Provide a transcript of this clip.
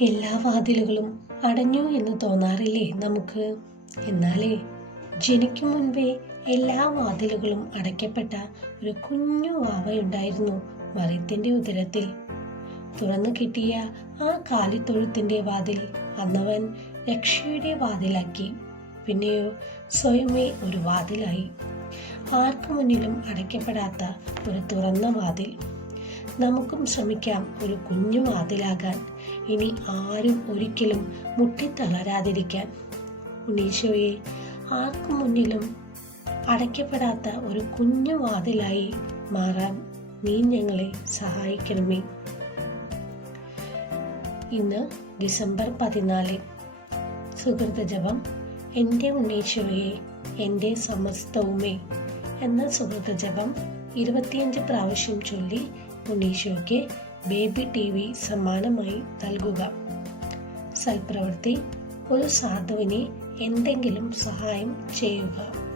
എല്ലാ വാതിലുകളും അടഞ്ഞു എന്ന് തോന്നാറില്ലേ നമുക്ക്? എന്നാലേ ജനിക്കും മുൻപേ എല്ലാ വാതിലുകളും അടയ്ക്കപ്പെട്ട ഒരു കുഞ്ഞു വാവയുണ്ടായിരുന്നു മറിയത്തിന്റെ ഉദരത്തിൽ. തുറന്നു കിട്ടിയ ആ കാലിത്തൊഴുത്തിന്റെ വാതിൽ അന്നവൻ രക്ഷയുടെ വാതിലാക്കി. പിന്നെയോ സ്വയമേ ഒരു വാതിലായി. ആർക്കു മുന്നിലും അടയ്ക്കപ്പെടാത്ത ഒരു തുറന്ന വാതിൽ. നമുക്കും ശ്രമിക്കാം ഒരു കുഞ്ഞു വാതിലാകാൻ. ഇനി ആരും ഒരിക്കലും മുട്ടിത്തളരാതിരിക്കാൻ. ഉണ്ണീശോയെ ആർക്കു മുന്നിലും അടയ്ക്കപ്പെടാത്ത ഒരു കുഞ്ഞു വാതിലായി മാറാൻ നീ ഞങ്ങളെ സഹായിക്കണമേ. ഇന്ന് ഡിസംബർ പതിനാല്. സുഹൃത ജപം. എന്റെ ഉണ്ണീശോയെ എന്റെ സമസ്തവുമേ. എന്ന സുഹൃത ജപം ഇരുപത്തിയഞ്ച് പ്രാവശ്യം ചൊല്ലി ഉണ്ണീശോയ്ക്ക് ബേബി ടി വി സമ്മാനമായി നൽകുക. സൽപ്രവൃത്തി ഒരു സാധുവിനെ എന്തെങ്കിലും സഹായം ചെയ്യുക.